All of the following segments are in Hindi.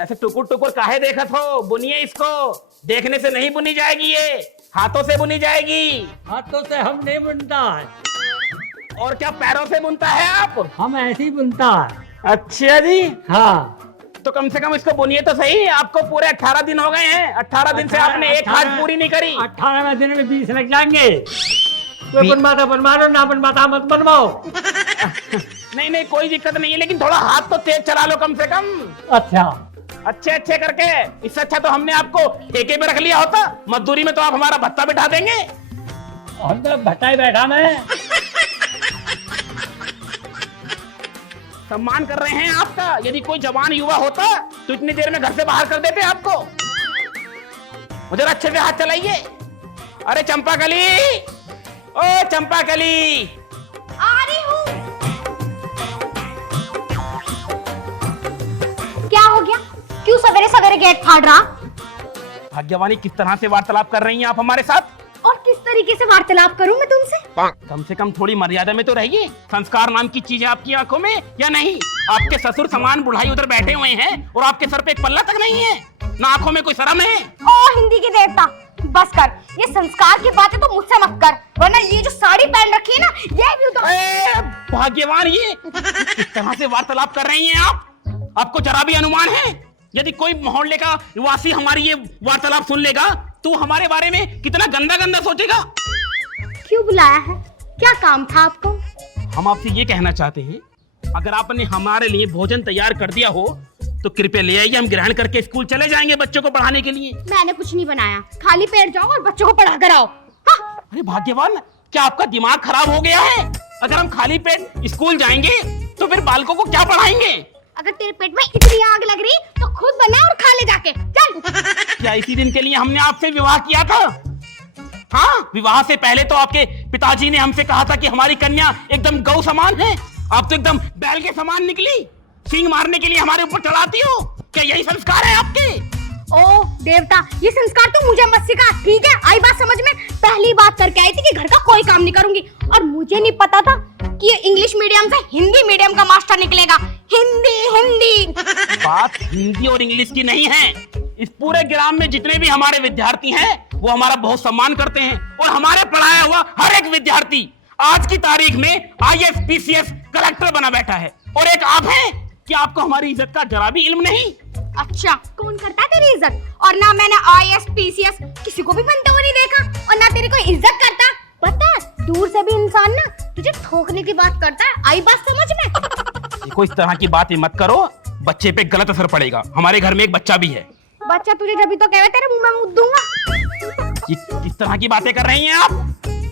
ऐसे टुकुर टुकुर काहे देखत हो? बुनिए इसको, देखने से नहीं बुनी जाएगी, ये हाथों से बुनी जाएगी। हाथों से हम नहीं बुनता है। और क्या पैरों से बुनता है आप? हम ऐसे ही बुनता है। अच्छा जी। हाँ, तो कम से कम इसको बुनिए तो सही। आपको पूरे 18 दिन हो गए हैं, 18 दिन से आपने एक खाद पूरी नहीं करी। 18वें दिन में 20 लग जाएंगे। तो बनवाता बनवा लो, ना बनवाता मत बनवाओ। नहीं नहीं कोई दिक्कत नहीं है, लेकिन थोड़ा हाथ तो तेज चला लो कम से कम। अच्छा, अच्छे अच्छे करके। इससे अच्छा तो हमने आपको ठेके में रख लिया होता, मजदूरी में तो आप हमारा भत्ता बिठा देंगे। हम तो भट्टाई बैठा मैं। सम्मान कर रहे हैं आपका। यदि कोई जवान युवा होता तो इतनी देर में घर से बाहर कर देते आपको। मुझे अच्छे से हाथ चलाइए। अरे चंपाकली, ओ चंपाकली, आ रही हूँ। क्या हो गया? क्यों सवेरे सवेरे गेट फाड़ रहा? भाग्यवानी, किस तरह से वार्तालाप कर रही हैं आप हमारे साथ? और किस तरीके से वार्तालाप करूं मैं तुमसे? कम से कम थोड़ी मर्यादा में तो रहिए। संस्कार नाम की चीज है आपकी आंखों में या नहीं? आपके ससुर समान बुढ़ाई उधर बैठे हुए हैं और आपके सर पे एक पल्ला तक नहीं है, ना आंखों में कोई शर्म है। ओ हिंदी के देवता, बस कर। ये संस्कार की बातें तो मुझसे मत कर, वरना ये जो साड़ी पहन रखी है ना, ये भी उतार। भाग्यवान, ये किस तरह से वार्तालाप कर रही हैं आप? आपको जरा भी अनुमान है? यदि कोई मोहल्ले का वासी हमारी ये वार्तालाप सुन लेगा तो हमारे बारे में कितना गंदा गंदा सोचेगा। क्यों बुलाया है? क्या काम था आपको? हम आपसे ये कहना चाहते हैं, अगर आपने हमारे लिए भोजन तैयार कर दिया हो तो कृपया ले आइए, हम ग्रहण करके स्कूल चले जाएंगे बच्चों को पढ़ाने के लिए। मैंने कुछ नहीं बनाया, खाली पेट जाओ और बच्चों को पढ़ा कर आओ। हाँ? अरे भाग्यवान, क्या आपका दिमाग खराब हो गया है? अगर हम खाली पेट स्कूल जाएंगे तो फिर बालकों को क्या पढ़ाएंगे? अगर तेरे पेट में इतनी आग लग रही तो खुद बना और खा ले जाके, चल। क्या इसी दिन के लिए हमने आपसे विवाह किया था? हाँ, विवाह से पहले तो आपके पिताजी ने हमसे कहा था कि हमारी कन्या एकदम गौ समान है। आप तो एकदम बैल के समान निकली। सींग मारने के लिए हमारे ऊपर चढ़ाती हो। क्या यही संस्कार है आपके? ओ देवता, ये संस्कार तो मुझे मत सिखा, ठीक है? आई बात समझ में। पहली बात करके आई थी कि घर का कोई काम नहीं करूंगी, और मुझे नहीं पता था कि ये इंग्लिश मीडियम से हिंदी मीडियम का मास्टर निकलेगा। हिंदी हिंदी। बात हिंदी और इंग्लिश की नहीं है। इस पूरे ग्राम में जितने भी हमारे विद्यार्थी हैं वो हमारा बहुत सम्मान करते हैं, और हमारे पढ़ाया हुआ हर एक विद्यार्थी आज की तारीख में IAS PCS कलेक्टर बना बैठा है। और एक आप हैं कि आपको हमारी इज्जत का जरा भी इल्म नहीं। अच्छा, कौन करता है तेरी इज्जत? और ना मैंने IAS PCS किसी को भी बनते हुए नहीं देखा, और ना तेरी कोई इज्जत करता। पता है, दूर से भी इंसान ना तुझे ठोकने की बात करता है। आई बात समझ में? देखो, इस तरह की बातें मत करो, बच्चे पे गलत असर पड़ेगा। हमारे घर में एक बच्चा भी है। बच्चा तुझे जब भी तो कहवे तेरे मुंह में मुद्द दूंगा। ये किस तरह की बातें कर रही हैं आप?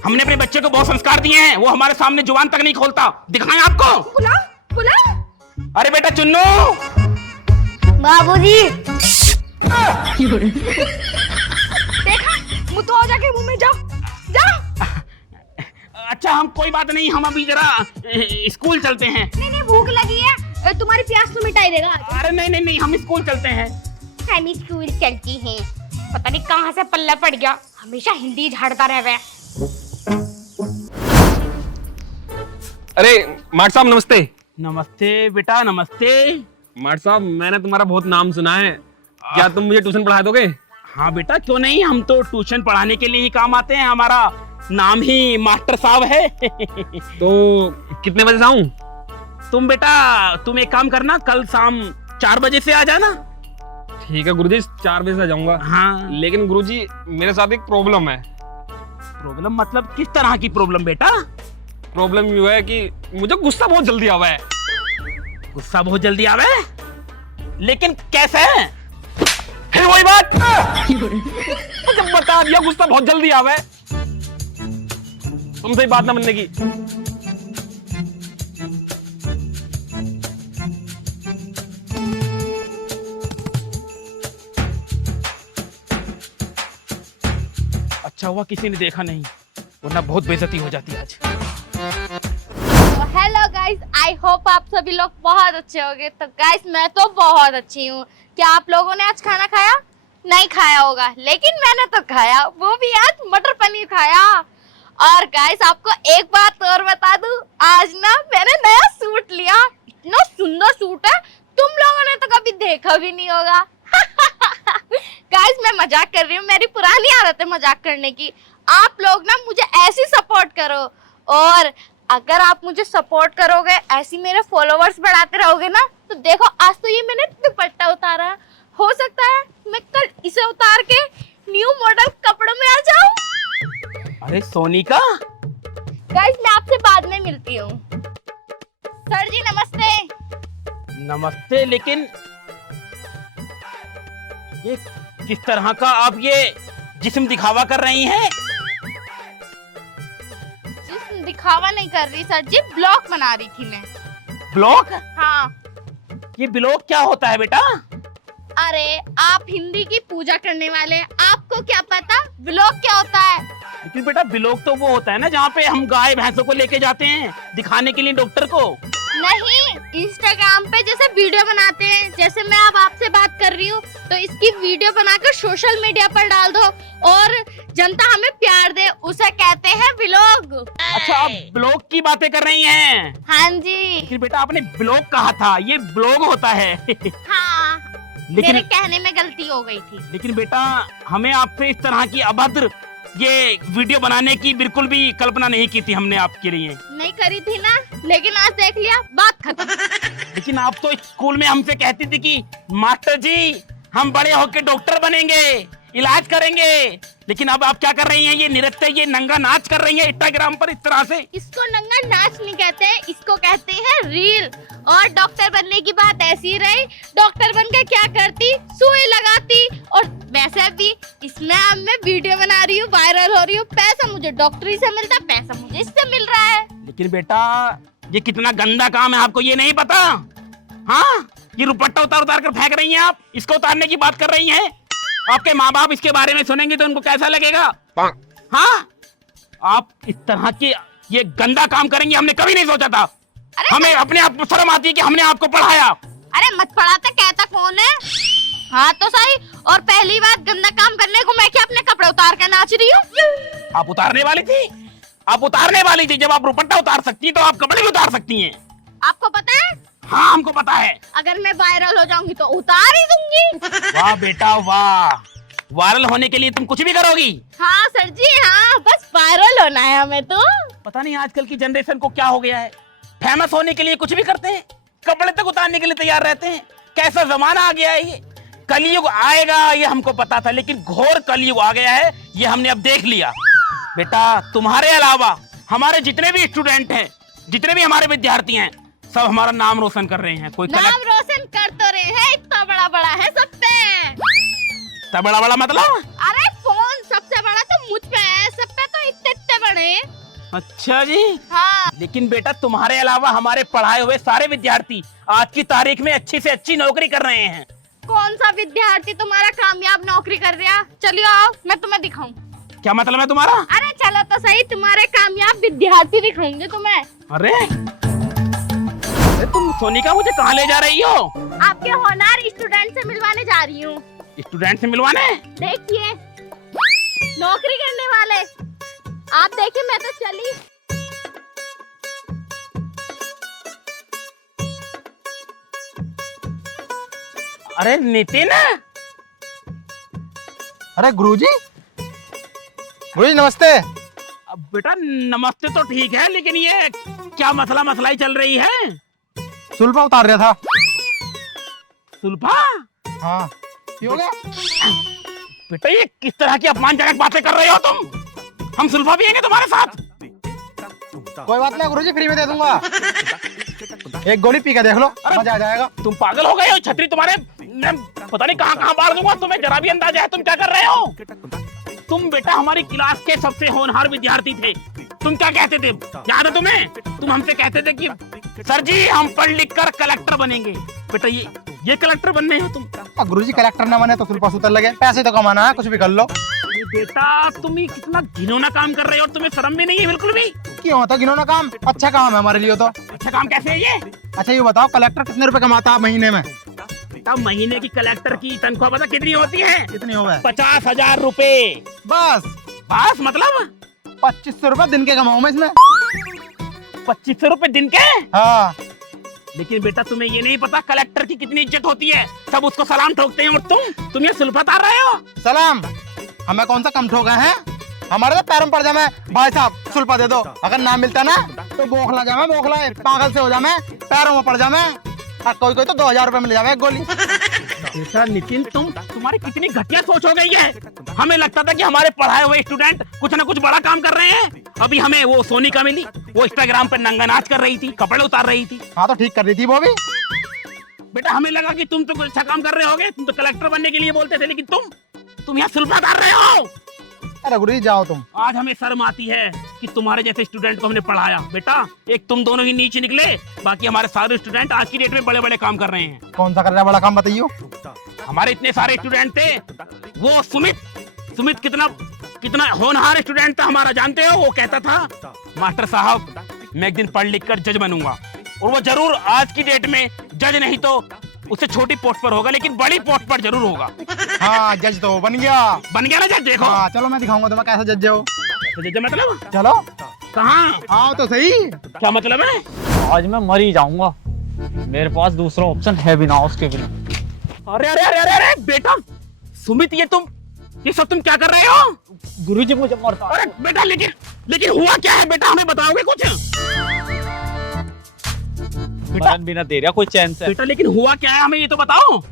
हमने अपने बच्चे को बहुत संस्कार दिए हैं, वो हमारे सामने जुबान तक नहीं खोलता। दिखाएं आपको? बुला बुला। अरे बेटा चुन्नू। बाबूजी। देखा, मुँह तो आ जाके मुंह में जाओ जा। अच्छा, हम कोई बात नहीं, हम अभी जरा स्कूल चलते हैं। नहीं नहीं, भूख लगी है, तुम्हारी प्यास तो मिटाई देगा। अरे नहीं नहीं नहीं, हम स्कूल चलते हैं। हम स्कूल चलती हैं। पता नहीं कहाँ से पल्ला पड़ गया, हमेशा हिंदी झाड़ता रहे। अरे माट साहब नमस्ते। नमस्ते बेटा, नमस्ते। माट साहब, मैंने तुम्हारा बहुत नाम सुना है, क्या तुम मुझे ट्यूशन पढ़ा दोगे? हाँ बेटा, क्यों नहीं, हम तो ट्यूशन पढ़ाने के लिए ही काम आते हैं। हमारा नाम ही मास्टर साहब है। तो कितने बजे से आऊं? तुम एक काम करना, कल शाम 4 बजे से आ जाना। ठीक है गुरुजी, 4 बजे से आ जाऊंगा। हाँ, लेकिन गुरुजी, मेरे साथ एक प्रॉब्लम है। प्रॉब्लम मतलब किस तरह की प्रॉब्लम बेटा? प्रॉब्लम ये है कि मुझे गुस्सा बहुत जल्दी आवा है। गुस्सा बहुत जल्दी आवे? लेकिन कैसे? फिर वही बात। जब बता दिया गुस्सा बहुत जल्दी आवा है, तुमसे बात ना बनने की। अच्छा हुआ किसी ने देखा नहीं, वरना बहुत बेइज्जती हो जाती आज। हेलो गाइस, आई होप आप सभी लोग बहुत अच्छे होंगे। तो गाइस, मैं तो बहुत अच्छी हूँ। क्या आप लोगों ने आज खाना खाया? नहीं खाया होगा, लेकिन मैंने तो खाया, वो भी आज मटर पनीर खाया। और गाइस, आपको एक बात और बता दूं, आज ना मैंने नया सूट लिया। इतना सुंदर सूट है, तुम लोगों ने तो कभी देखा भी नहीं होगा। गाइस मैं मजाक कर रही हूँ, मेरी पुरानी आदत है मजाक करने की। आप लोग ना मुझे ऐसी सपोर्ट करो, और अगर आप मुझे सपोर्ट करोगे, ऐसी मेरे फॉलोवर्स बढ़ाते रहोगे ना, तो देखो आज तो ये मैंने दुपट्टा उतारा, हो सकता है मैं कल इसे उतार के न्यू मॉडल कपड़ों में आ जाऊं। अरे सोनिका, गाइस मैं आपसे बाद में मिलती हूँ। सर जी नमस्ते। नमस्ते। लेकिन ये किस तरह का आप ये जिस्म दिखावा कर रही हैं? जिस्म दिखावा नहीं कर रही सर जी, ब्लॉग बना रही थी मैं। ब्लॉग? हाँ। ये ब्लॉग क्या होता है बेटा? अरे आप हिंदी की पूजा करने वाले, आपको क्या पता ब्लॉग क्या होता है? लेकिन बेटा ब्लॉग तो वो होता है ना जहाँ पे हम गाय भैंसों को लेके जाते हैं दिखाने के लिए डॉक्टर को। नहीं, इंस्टाग्राम पे जैसे वीडियो बनाते हैं, जैसे मैं अब आपसे बात कर रही हूँ, तो इसकी वीडियो बनाकर सोशल मीडिया पर डाल दो और जनता हमें प्यार दे, उसे कहते हैं ब्लॉग। अच्छा, आप ब्लॉग की बातें कर रही हैं? हाँ जी। लेकिन बेटा आपने ब्लॉग कहा था, ये ब्लॉग होता है। हाँ, लेकिन मेरे कहने में गलती हो गई थी। लेकिन बेटा हमें आपसे इस तरह की अभद्र ये वीडियो बनाने की बिल्कुल भी कल्पना नहीं की थी हमने आपके लिए। नहीं करी थी ना, लेकिन आज देख लिया, बात खत्म। लेकिन आप तो स्कूल में हमसे कहती थी कि मास्टर जी हम बड़े होकर डॉक्टर बनेंगे, इलाज करेंगे, लेकिन अब आप क्या कर रही हैं? ये नृत्य, ये नंगा नाच कर रही हैं इंस्टाग्राम पर इस तरह से। इसको नंगा नाच नहीं कहते, इसको कहते हैं रील। और डॉक्टर बनने की बात ऐसी रही, डॉक्टर बनकर क्या करती, सुई लगाती, और वैसे भी इसमें अब मैं वीडियो बना रही हूँ, वायरल हो रही हूँ, पैसा मुझे डॉक्टरी से मिलता है, पैसा मुझे इससे मिल रहा है। लेकिन बेटा ये कितना गंदा काम है, आपको ये नहीं पता? हाँ, ये दुपट्टा उतार उतार कर फेंक रही हैं आप, इसको उतारने की बात कर रही हैं। आपके माँ बाप इसके बारे में सुनेंगे तो उनको कैसा लगेगा? हाँ, आप इस तरह के ये गंदा काम करेंगे हमने कभी नहीं सोचा था। हमें अपने आप को शर्म आती है कि हमने आपको पढ़ाया। अरे मत पढ़ाते, कहता कौन है? हाँ तो सही। और पहली बात, गंदा काम करने को मैं क्या अपने कपड़े उतार के नाच रही हूँ? आप उतारने वाली थी, आप उतारने वाली थी। जब आप दुपट्टा उतार सकती हैं तो आप कपड़े भी उतार सकती हैं। आपको पता है? हाँ हमको पता है। अगर मैं वायरल हो जाऊंगी तो उतार ही दूंगी। वाह बेटा वाह, वायरल होने के लिए तुम कुछ भी करोगी। हाँ सर जी, हाँ, बस वायरल होना है हमें तो। पता नहीं आजकल की जनरेशन को क्या हो गया है, फेमस होने के लिए कुछ भी करते हैं, कपड़े तक उतारने के लिए तैयार रहते हैं। कैसा जमाना आ गया है ये। कलयुग आएगा ये हमको पता था, लेकिन घोर कलयुग आ गया है ये हमने अब देख लिया। बेटा तुम्हारे अलावा हमारे जितने भी स्टूडेंट हैं, जितने भी हमारे विद्यार्थी हैं, सब हमारा नाम रोशन कर रहे हैं। कोई नाम रोशन कर तो रहे हैं, इतना बड़ा बड़ा है सब पे। इतना बड़ा बड़ा मतलब? अरे फोन सबसे बड़ा तो मुझ पे है, सब पे तो इतने इतने बड़े। अच्छा जी। हाँ। लेकिन बेटा तुम्हारे अलावा हमारे पढ़ाए हुए सारे विद्यार्थी आज की तारीख में अच्छी से अच्छी नौकरी कर रहे हैं। कौन सा विद्यार्थी तुम्हारा कामयाब नौकरी कर रहा? चलिए आओ मैं तुम्हें दिखाऊं। क्या मतलब है तुम्हारा? अरे चलो तो सही, तुम्हारे कामयाब विद्यार्थी दिखाऊंगे तुम्हें। अरे तुम सोनिका मुझे कहाँ ले जा रही हो? आपके होनहार स्टूडेंट से मिलवाने जा रही हूँ। स्टूडेंट से मिलवाने? देखिए नौकरी करने वाले, आप देखिए मैं तो चली। अरे नितिन, अरे गुरुजी नमस्ते। अब बेटा नमस्ते तो ठीक है, लेकिन ये क्या मसला ही चल रही है? सुल्फा उतार रहा था। सुल्फा? हाँ ये हो गया। बेटा ये किस तरह की अपमानजनक बातें कर रहे हो तुम? हम सुल्फा पियेंगे तुम्हारे साथ? कोई बात नहीं गुरुजी, फ्री में दे दूंगा। एक गोली पी के देख लो, मजा आ जाएगा। तुम पागल हो गए हो? छतरी तुम्हारे मैं पता नहीं कहाँ कहाँ बाढ़ दूंगा, तुम्हें जरा भी अंदाजा है तुम क्या कर रहे हो? तुम बेटा हमारी क्लास के सबसे होनहार विद्यार्थी थे, तुम क्या कहते थे याद है तुम्हें? तुम हमसे कहते थे कि सर जी हम पढ़ लिख कर कलेक्टर बनेंगे। बेटा ये कलेक्टर बनने हो तुम? गुरुजी कलेक्टर ना बने तो सुल्फा सुतर लगे, पैसे तो कमाना है, कुछ भी कर लो। बेटा तुम ये कितना घिनौना काम कर रहे हो और तुम्हें शर्म भी नहीं है बिल्कुल भी? क्यों होता घिनौना काम? अच्छा काम है हमारे लिए तो। अच्छा काम कैसे है ये? अच्छा ये बताओ कलेक्टर कितने रुपए कमाता है महीने में? बेटा महीने की कलेक्टर की तनख्वाह पता कितनी होती है? कितनी हो गए? 50,000 रुपए। बस बस मतलब 2500 रुपए दिन के कमाऊं मैं इसमें। 2500 रुपए दिन के? हाँ लेकिन बेटा तुम्हें ये नहीं पता कलेक्टर की कितनी इज्जत होती है, सब उसको सलाम ठोकते हैं और तुम ये सुल्फत आ रहे हो। सलाम, हमें कौन सा कम ठोका है? हमारे तो पैरों में पड़ जाए, भाई साहब सुल्फा दे दो। अगर ना मिलता ना तो बोखला जाए, बोखला पागल से हो जाए, पैरों में पड़ जाए। कोई कोई तो 2000 रुपए मिल जाए एक गोली। बेटा नितिन, तुम्हारी कितनी घटिया सोच हो गई है। हमें लगता था कि हमारे पढ़ाए हुए स्टूडेंट कुछ ना कुछ बड़ा काम कर रहे हैं। अभी हमें वो सोनिका मिली, वो इंस्टाग्राम पे नंगा नाच कर रही थी, कपड़े उतार रही थी। हाँ तो ठीक कर रही थी वो भी। बेटा हमें लगा कि तुम तो कुछ अच्छा काम कर रहे होगे, तुम तो कलेक्टर बनने के लिए बोलते थे, लेकिन तुम यहाँ सुल्फा कर रहे हो। अरे गुरुजी जाओ तुम। आज हमें शर्म आती है कि तुम्हारे जैसे स्टूडेंट को हमने पढ़ाया। बेटा एक तुम दोनों ही नीचे निकले, बाकी हमारे सारे स्टूडेंट आज की डेट में बड़े बड़े काम कर रहे हैं। कौन सा कर रहा है बड़ा काम बताइयो? हमारे इतने सारे स्टूडेंट थे, वो सुमित कितना होनहार स्टूडेंट था हमारा, जानते हो? वो कहता था मास्टर साहब मैं एक दिन पढ़ लिख कर जज बनूंगा, और वो जरूर आज की डेट में जज नहीं तो उससे छोटी पोस्ट पर होगा, लेकिन बड़ी पोस्ट पर जरूर होगा। हाँ जज तो बन गया ना जज। देखो हाँ, चलो मैं दिखाऊंगा तुम्हें कैसे जज हो। जज मतलब चलो कहाँ? आओ तो सही। क्या मतलब है? आज मैं मर ही जाऊंगा, मेरे पास दूसरा ऑप्शन है भी ना उसके बिना। अरे अरे अरे अरे अरे बेटा सुमित, ये सब तुम क्या कर रहे हो? गुरुजी मुझे मरता। अरे बेटा लेकिन हुआ क्या है बेटा, हमें बताओगे कुछ? मरण भी ना दे रहा कोई चैन से। बेटा लेकिन हुआ क्या है, हमें ये तो बताओ।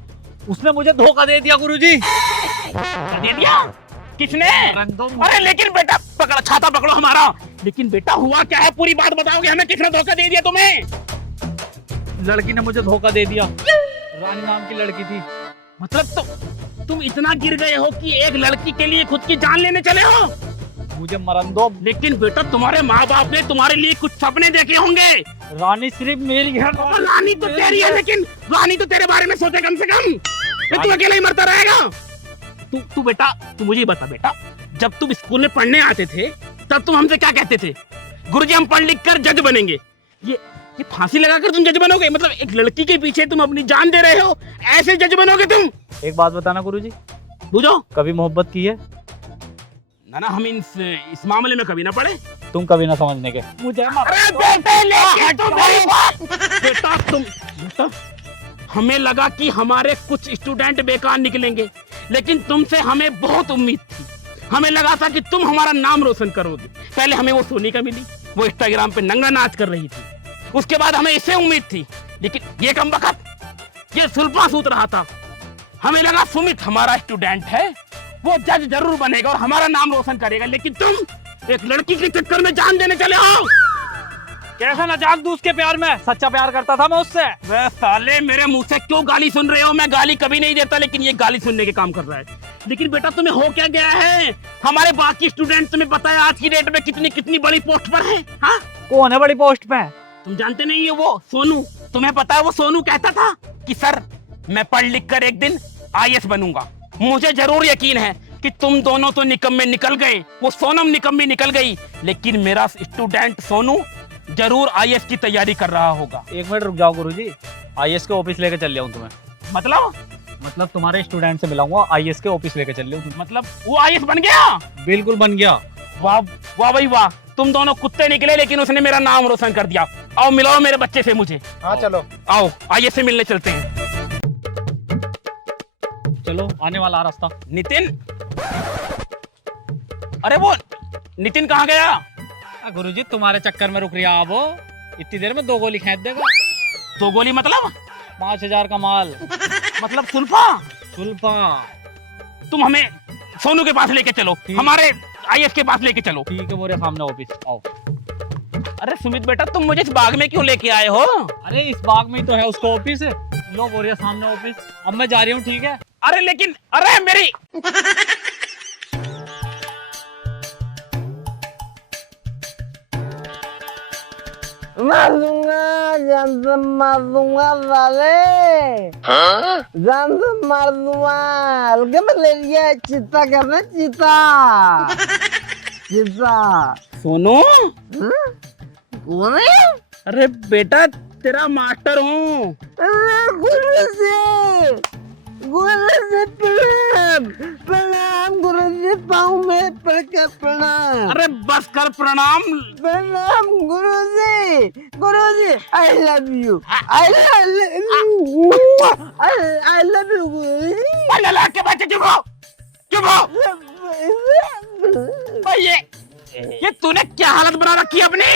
उसने मुझे धोखा दे दिया गुरुजी। दे दिया? किसने? अरे लेकिन बेटा पकड़ो, छाता पकड़ो हमारा। लेकिन बेटा हुआ क्या है, पूरी बात बताओगे हमें, किसने धोखा दे दिया तुम्हें? लड़की ने मुझे धोखा दे दिया, रानी नाम की लड़की थी। मतलब तो तुम इतना गिर गए हो कि एक लड़की के लिए खुद की जान लेने चले हो? मुझे मरण दो। लेकिन बेटा तुम्हारे माँ बाप ने तुम्हारे लिए कुछ सपने देखे होंगे। रानी सिर्फ मेरी है। रानी तो तेरी है, लेकिन रानी तो तेरे बारे में सोचे कम से कम। तू अकेला ही मरता रहेगा। तू बेटा तू मुझे बता बेटा, जब तुम स्कूल में पढ़ने आते थे तब तुम हमसे क्या कहते थे? गुरुजी हम पढ़ लिख कर जज बनेंगे। ये फांसी लगाकर तुम जज बनोगे? मतलब एक लड़की के पीछे तुम अपनी जान दे रहे हो, ऐसे जज बनोगे तुम? एक बात बताना गुरुजी, बुझो कभी मोहब्बत की है? ना हम इस मामले में कभी ना पड़े। तुम कभी ना समझने के। मुझे अरे बेटे लेके तो मेरी बात। बेटा हमें लगा कि हमारे कुछ स्टूडेंट बेकार निकलेंगे, लेकिन तुमसे हमें बहुत उम्मीद थी। हमें लगा था कि तुम हमारा नाम रोशन करोगे। पहले हमें वो सोनिका मिली, वो इंस्टाग्राम पे नंगा नाच कर रही थी। उसके बाद हमें इससे उम्मीद थी, लेकिन ये कमबख्त ये सुल्फा सूत रहा था। हमें लगा सुमित हमारा स्टूडेंट है, वो जज जरूर बनेगा और हमारा नाम रोशन करेगा, लेकिन तुम एक लड़की के चक्कर में जान देने चले हो। कैसा ना जान दूं उसके प्यार में, सच्चा प्यार करता था मैं उससे। वे साले मेरे मुंह से क्यों गाली सुन रहे हो? मैं गाली कभी नहीं देता, लेकिन ये गाली सुनने के काम कर रहा है। लेकिन बेटा तुम्हें हो क्या गया है? हमारे बाकी स्टूडेंट तुम्हें पता है आज की डेट में कितनी बड़ी पोस्ट पर है। हाँ कौन है बड़ी पोस्ट पे? तुम जानते नहीं है, वो सोनू। तुम्हें पता है वो सोनू कहता था कि सर मैं पढ़ लिख कर एक दिन IAS बनूंगा। मुझे जरूर यकीन है कि तुम दोनों तो निकम्मे निकल गए, वो सोनम निकम्मी निकल गई, लेकिन मेरा स्टूडेंट सोनू जरूर IAS की तैयारी कर रहा होगा। एक मिनट रुक जाओ गुरुजी, IAS के ऑफिस लेके चल जाऊं तुम्हें। मतलब तुम्हारे स्टूडेंट से मिलाऊंगा, IAS के ऑफिस लेके चल जाऊं। मतलब वो IAS बन गया? बिल्कुल बन गया। वाह वाह भाई वाह, तुम दोनों कुत्ते निकले, लेकिन उसने मेरा नाम रोशन कर दिया। आओ मिलाओ मेरे बच्चे से मुझे। हाँ चलो आओ IAS से मिलने चलते हैं। चलो आने वाला रास्ता। नितिन, अरे वो नितिन कहाँ गया? गुरुजी तुम्हारे चक्कर में रुक रहा है वो, इतनी देर में 2 गोली खींच देगा। 2 गोली मतलब? 5000 का माल। मतलब सुल्फा? तुम हमें सोनू के पास लेके चलो, हमारे IAS के पास लेके चलो। ठीक है, बोरे सामने ऑफिस आओ। अरे सुमित बेटा तुम मुझे इस बाग में क्यों लेके आए हो? अरे इस बाग में ही तो है उसका ऑफिस। लो बोरिया सामने ऑफिस, अब मैं जा रही हूँ। ठीक है? अरे लेकिन अरे मेरी मारूंगा, जान से मार दूंगा साले। जान से मार दूंगा। हल्के में ले लिया, चिता करना चिता। सोनू कौन है? अरे बेटा तेरा मास्टर हूँ। गुरु से प्रणाम, प्रणाम गुरु जी पाँव में पड़कर प्रणाम। अरे बस कर प्रणाम। प्रणाम Guruji, Guruji I love you, I love you Guruji. अरे ला के बच्चे चुप हो, चुप हो। भाई ये तूने क्या हालत बना रखी है अपनी?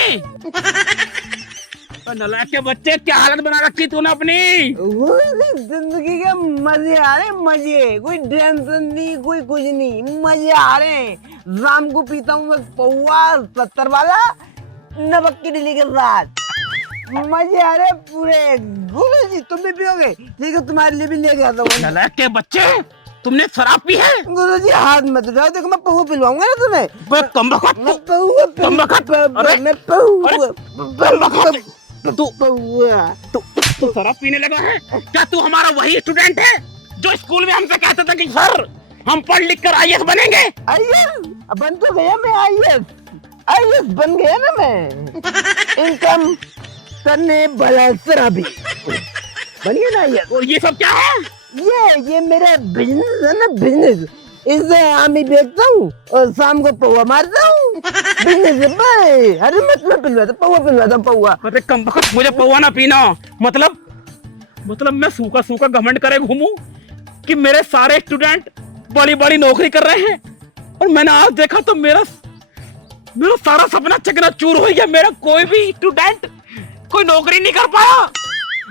नलायक के बच्चे, क्या हालत बना रखी तूने अपनी? जिंदगी के मजे आ रहे, मजे, कोई टेंशन नहीं, कोई कुछ नहीं, मजे आ रहे हैं। राम को पीता हूँ मैं पौवा 70 वाला नमक की डिली के साथ, मजे आ रहे पूरे। गुरुजी तुम भी पियोगे? ठीक है, तुम्हारे लिए भी लेके आता हूँ। नलायक के बच्चे, तुमने शराब पी है? गुरुजी हाथ मत उठाओ, देखो मैं पौवा पिलवाऊंगा ना तुम्हें। कमबख्त, मैं पौवा कमबख्त, अरे मैं पौवा तू शराब पीने लगा है? क्या तू हमारा वही स्टूडेंट है जो स्कूल में हमसे कहता था कि सर हम पढ़ लिख कर IAS बनेंगे? IAS बन तो गया मैं, IAS बन गया ना मैं। इनकम करने वाला शराबी बन गया ना IAS। और ये सब क्या है? ये मेरा बिजनेस है ना, बिजनेस। इसे आम ही बेचता हूँ और शाम को पौवा मारता हूँ। बिजनेस है भाई। अरे मैं पिलवाता पौवा, पिलवाता पौवा। अरे कमबख्त, मुझे पौवा ना पीना। मतलब मैं सूखा सूखा घमंड करे घूमूं कि मेरे सारे स्टूडेंट बड़ी बड़ी नौकरी कर रहे हैं और मैंने आज देखा तो मेरा सारा सपना चकनाचूर हो गया। मेरा कोई भी स्टूडेंट कोई नौकरी नहीं कर पाया।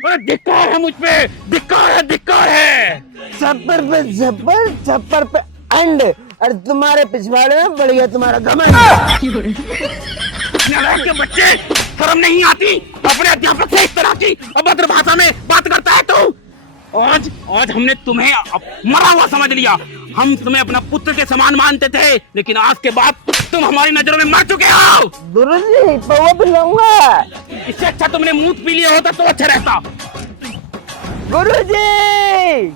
अरे धिक्कार है मुझ पे, धिक्कार है, धिक्कार है। छप्पर पे छप्पर, छप्पर पे अंड। अरे तुम्हारे पिछवाड़े में बढ़ गया तुम्हारा घमंड। नलायक के बच्चे, शर्म नहीं आती अपने अध्यापक से इस तरह की अभद्र भाषा में बात करता है तू? आज हमने तुम्हें मरा हुआ समझ लिया। हम तुम्हें अपना पुत्र के समान मानते थे, लेकिन आज के बाद तुम हमारी नजरों में मर चुके हो। गुरुजी पौवा पिलाऊंगा। इससे अच्छा तुमने मूत पी लिया होता तो अच्छा रहता। गुरुजी